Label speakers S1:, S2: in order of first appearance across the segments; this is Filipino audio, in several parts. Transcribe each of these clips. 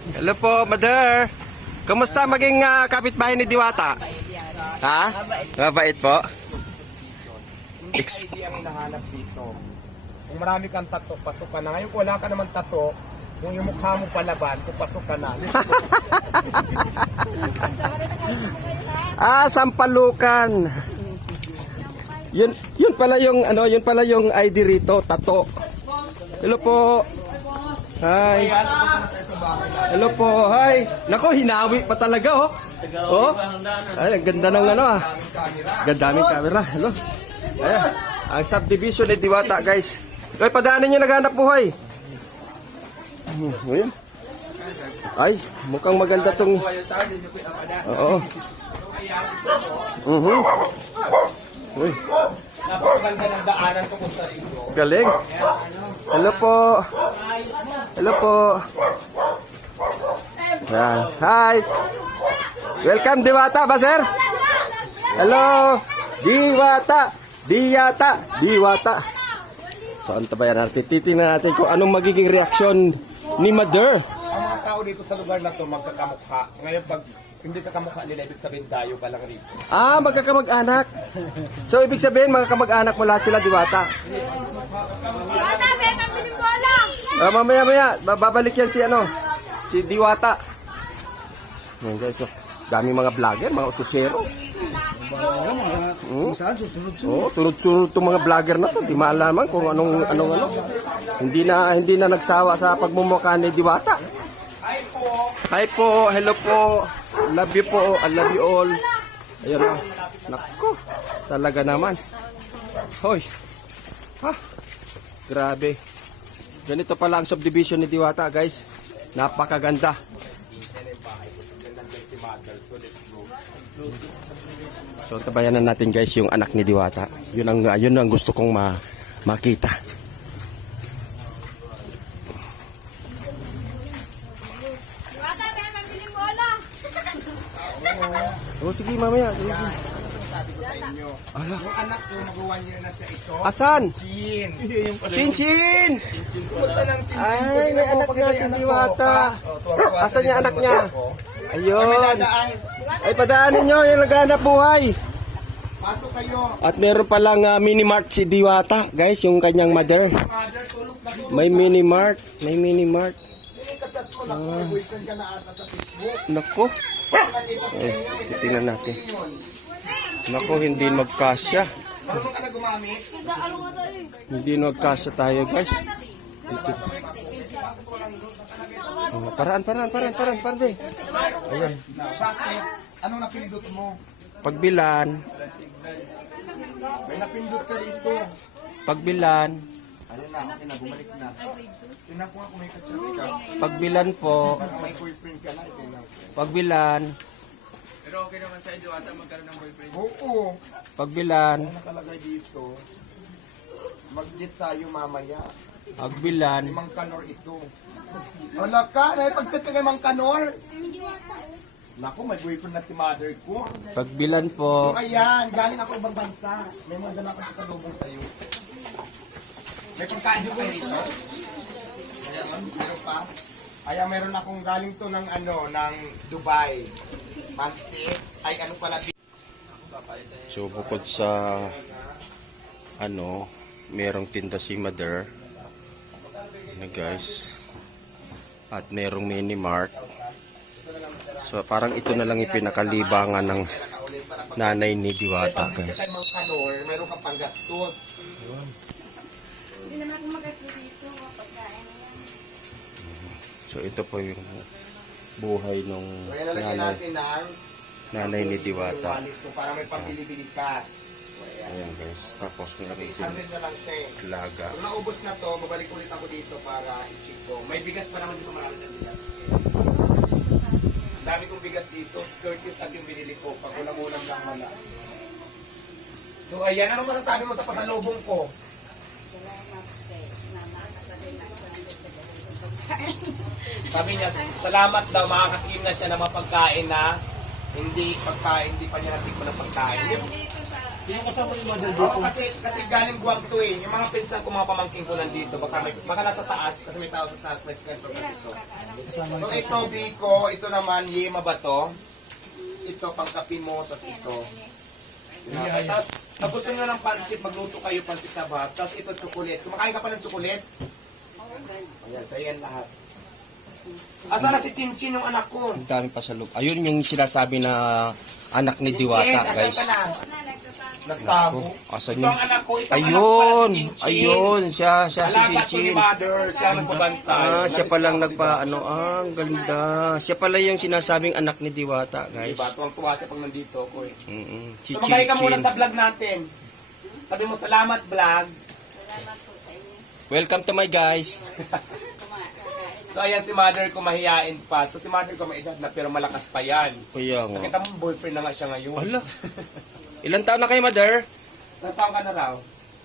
S1: Hello po, Mother. Kamusta maging kapitbahay ni Diwata? Ha? Mabait po.
S2: Hindi ang hinahanap dito. Kung marami kang tato, pasok ka na. Ngayon kung wala ka naman tato, kung yung mukha mo palaban, so pasok ka na.
S1: Sampalukan. Yun pala yung yun pala yung ID rito, tato. Hello po. Hi. Hello po. Hi. Nako, hinawi pa talaga oh. Oh. Ay, ang ganda ng Gandaming camera. Hello. Ayan. Ang subdivision ni Diwata, guys. Hoy, padaanin niyo naghanap buhay. Ayun. Ay, mukhang maganda tong. Oo. Uy.
S2: Napakaganda ng daanan ko kung sa ito.
S1: Galing. Hello po. Hello po. Yan. Hi. Welcome Diwata ba, sir? Hello. Diwata. Diwata. So, ano ba yan natin? Titingnan natin kung anong magiging reaksyon ni Mother.
S2: Ang mga tao dito sa lugar na to magkakamukha. Ngayon pag hindi ka kamukha nila, ibig sabihin dayo ka lang rito.
S1: Magkakamag-anak. So, ibig sabihin, mga kamag-anak mo lahat sila, Diwata.
S3: Diwata, may pambiling bola!
S1: Mamaya, babalik yan si Diwata. Ayan guys, dami mga vlogger, mga ususero. Sunod-sunod itong mga vlogger na to. Di maalaman kung anong. Hindi na nagsawa sa pagmumukha ni Diwata. Hi po, hello po. Love you po, I love you all. Ayun o. Nako, talaga naman. Hoy. Grabe. Ganito pala ang subdivision ni Diwata, guys. Napakaganda. So, tabayanan natin, guys, yung anak ni Diwata. Yun ang gusto kong makita.
S3: Diwata, may pambiling bola!
S1: Oh, sige, mamaya.
S2: Sabi ko sa inyo, yung anak ko mag-1 year na siya ito.
S1: Asan?
S2: Chin.
S1: Chin!
S2: Kumusta ng chin?
S1: Ay, may anak nga si Diwata. Asan yung anak niya? Ayun. Ay, padaanin nyo yung naghanap buhay.
S2: Pasok kayo.
S1: At meron palang mini-mart si Diwata, guys, yung kanyang mother.
S2: Mother, tulog na dito.
S1: May mini-mart.
S2: Katat ko lang kung boyfriend ka na ata sa Facebook.
S1: Nako. Titingnan natin. Nako, hindi magkasya.
S2: Marunong ka na gumamit?
S1: Hindi magkasya tayo, guys. Paraan. Ayan.
S2: Bakit? Anong napindot mo?
S1: Pagbilan.
S2: May napindot ka dito.
S1: Pagbilan.
S2: Ayun na, okay na, bumalik na. Tingnan ko nga kung may kachat ka.
S1: Pagbilan po.
S2: Baka may boyfriend ka na, tingnan ko.
S1: Pagbilan.
S4: Pero okay naman sa inyo ata magkaroon ng boyfriend.
S2: Oo.
S1: Pagbilan.
S2: Ang nakalagay dito, mag-date tayo mamaya.
S1: Pagbilan.
S2: Si Mang Kanor ito. Wala ka, naipag-chat ka kay Mang Kanor. Naku, may boyfriend na si mother ko.
S1: Pagbilan po.
S2: So ayan, galing ako ibang bansa. May mga dala ko sa lubong sa'yo. May pagkain ko kayo rito. Ayan, meron pa. Ayan, meron akong galing to ng ng Dubai. Pansit. Ay, ano pala.
S1: So bukod sa merong tinda si Mother na guys, at merong mini mart. So parang ito na lang ipinakalibangan ng nanay ni Diwata, guys.
S2: Kay Mang Kanor, meron kang panggastos.
S3: Hindi naman ako mag-asin dito. Pagkain na yan.
S1: So ito po yung buhay nung
S2: Kaya nalagyan natin ng
S1: nanay ni Diwata.
S2: wallet ko para may pambili-bili ka.
S1: Ayan guys, tapos meron
S2: Kasi
S1: din
S2: 800 na lang te.
S1: laga.
S2: Kung naubos na to, babalik ulit ako dito para i-check ko. May bigas pa naman dito, marami ng bigas. Ang dami kong bigas dito. 30 sag yung binili ko. Pag ulam-ulam lang wala. So ayan, ano masasabi mo sa pasalubong ko? Sabi niya, salamat daw, makakatikim na siya ng mga pagkain na hindi pa niya natikman ng pagkain.
S3: Kaya dito sa
S2: Oo, kasi galing Guangzhou eh. Yung mga pinsan ko, mga pamangkin ko nandito. Baka nasa taas, kasi may tao sa taas, may skelter pa dito. So ito, Biko, ito naman, Yema ba to? Ito, pangkapi mo, tapos ito. Tapos gusto nyo ng pansit, magluto kayo pansit sa bahat. Tapos ito, chocolate. Kumakain ka pa ng chocolate? Ayan, so yan lahat. Asa na si Chinchin, yung anak ko?
S1: Ang dami pa sa loob. Ayun yung sinasabi na anak ni Diwata,
S2: Chinchin, asan
S1: guys.
S2: ka na? Nagtago.
S1: Asan
S2: Ito
S1: yun?
S2: ang anak ko, ito ang anak ko pala
S1: Ayun,
S2: si Chinchin.
S1: ayun, siya si
S2: Alaga ko ni
S1: Chinchin.
S2: mother, siya ang nagbabantay.
S1: Siya palang ang ganda. Siya pala yung sinasabing anak ni Diwata, guys.
S2: Diba, tuwang-tuwa siya pag nandito ako eh.
S1: Si
S2: So magaling ka muna
S1: Chinchin.
S2: sa vlog natin. Sabi mo, salamat vlog.
S3: Salamat po sa inyo.
S1: Welcome to my guys.
S2: So ayan si mother ko, mahihain pa. So si mother ko may edad na pero malakas pa yan.
S1: Kuya nga.
S2: Nakita mo, boyfriend na nga siya ngayon.
S1: Hala. Ilan taon na kayo, mother?
S2: Ilang taon ka na raw?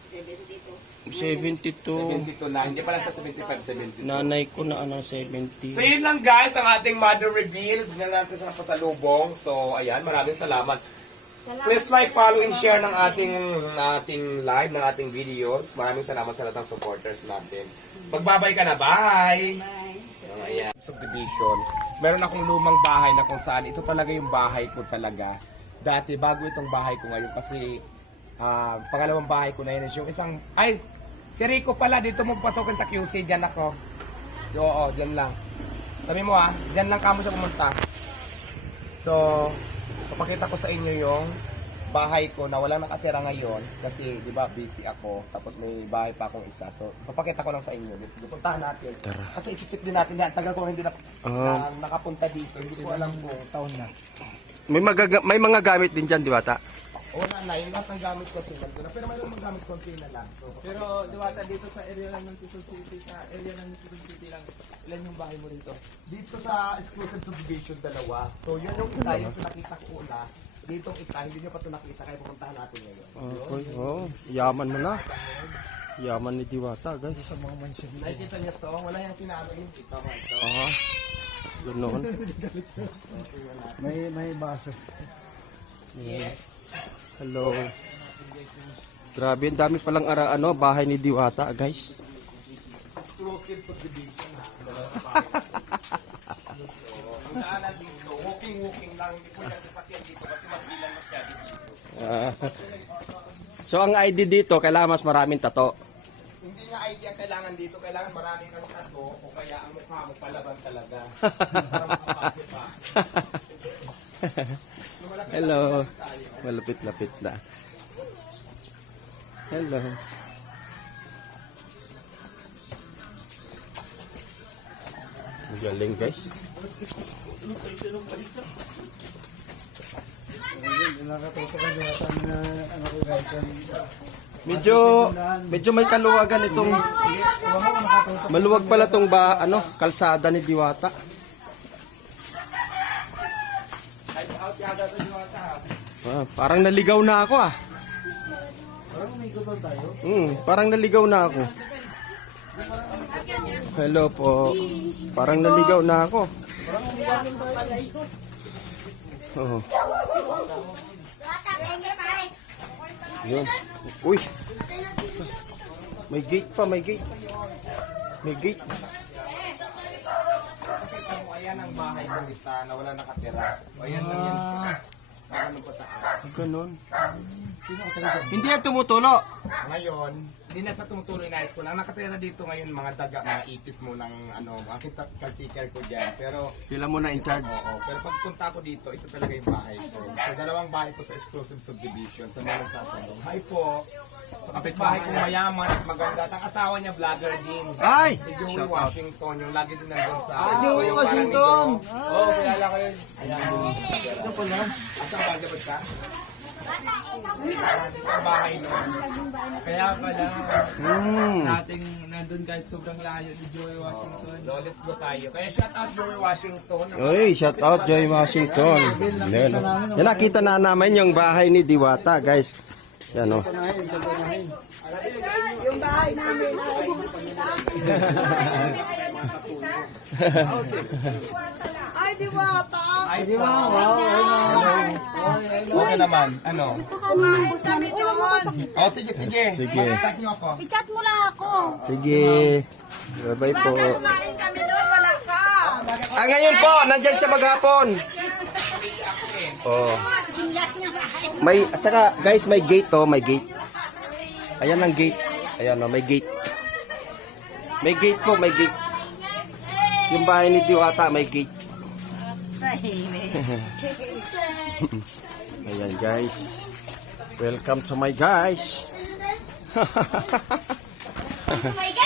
S1: 72.
S2: 72 na. Hindi pala sa 75, 72.
S1: Nanay ko na 70.
S2: So yun lang guys, ang ating mother reveal. Bigyan natin sa pasalubong. So ayan, maraming salamat. Please like, follow, and share ng ating live, ng ating videos. Maraming salamat sa lahat ng supporters natin. Magbabay ka na, bye! So, ayan. Subdivision. Meron akong lumang bahay na kung saan ito talaga yung bahay ko talaga. Dati, bago itong bahay ko ngayon kasi pangalawang bahay ko na yun is yung isang... Ay! Si Rico pala, dito mo pasokin sa QC. Diyan ako. Oo, diyan lang. Sabi mo diyan lang kamo siya pumunta. So, papakita ko sa inyo yung bahay ko na walang nakatira ngayon kasi di ba busy ako tapos may bahay pa akong isa. So, papakita ko lang sa inyo. Let's go. Puntahan natin.
S1: Tara.
S2: Kasi i-check din natin. Tagal ko hindi na, nakapunta dito. Hindi ko alam kung taon na.
S1: May mga gamit din dyan, Diwata.
S2: Wala na, yung lahat ng gamit ko sila na. Pero mayroon mga gamit konti na lang. So,
S4: Pero Diwata, dito sa area lang ng Quezon City, sa area ng Quezon City lang, ilan yung bahay mo rito?
S2: dito sa exclusive subdivision dalawa. So, yun yung isa yung pinakita ko una. Dito isa, hindi nyo pa ito nakita kaya pupuntahan natin ngayon.
S1: Okay, yaman mo na. Yaman ni Diwata, guys.
S2: Nakikita niyo to, wala yung sinabi yung kita ko ito.
S1: Ganoon.
S5: May baso.
S2: Yes.
S1: Hello. Grabe, ang dami palang bahay ni Diwata, guys.
S2: Exclusive subdivision ha. Ang daanan dito, walking lang. Hindi po yan sasakyan dito kasi masilan na siya dito.
S1: So, ang ID dito, kailangan mas maraming tato.
S2: Hindi nga idea kailangan dito, kailangan marami kang tato o kaya ang mukha mo palaban talaga. Para makapasok pa.
S1: Hello. Malapit-lapit na. Hello. Ang galing, guys.
S5: Nakatutok ang diwata na ano ko guys.
S1: Medyo may kaluwagan itong maluwag pala tong kalsada ni Diwata. Parang naligaw na ako
S5: Parang may gutom tayo.
S1: parang naligaw na ako. Hello po. Parang naligaw na ako. Oh. Yun. Uy. May gate pa, may gate. May gate.
S2: Ayan ang bahay ko isa na wala nakatira. So, ayan lang yan. Ano pa taas?
S1: Ganun. Hindi yan tumutulo.
S2: Ngayon, hindi na sa tumutuloy na school. Ang nakatira dito ngayon, mga daga, mga ipis mo ng aking caretaker ko dyan. Pero,
S1: Sila muna in charge.
S2: oo, pero pagpunta ko dito, ito talaga yung bahay ko. So, dalawang bahay ko sa exclusive subdivision. Sa mga nagtatanong. Hi po. Kapit-bahay ko mayaman at maganda. At ang asawa niya, vlogger din.
S1: Ay!
S2: Si Joey Washington, yung lagi din nandun sa...
S1: Joey
S2: yung
S1: Washington!
S2: parang Oo, kilala ko yun. Ayan. Asang bagay ba siya? Ang bahay nun.
S4: Kaya pala, nating nandun kahit sobrang layo ni Joey Washington.
S2: So, let's go tayo. Kaya shout out Joey Washington.
S1: Uy, shout out Joy Washington. Yan, yan, nakita na namin yung bahay ni Diwata, guys. Yan, oh.
S3: Yung bahay namin ay... Ay, Diwata!
S2: Ayos na. Okay naman. Ano?
S3: Kumain kami doon.
S2: Oh, sige, sige.
S1: Sige.
S2: Mag-start niyo ako.
S3: I-chat mo lang ako.
S1: Sige. Bye-bye po.
S3: Kumain kami doon, wala ka.
S1: Ngayon po, nandyan siya maghapon. Oh. May, saka guys, may gate to, may gate. Ayan ang gate. Ayan oh, may gate. May gate po, may gate. Yung bahay ni Diwata, may gate. Ayan guys. Welcome to my guys.
S3: Oh my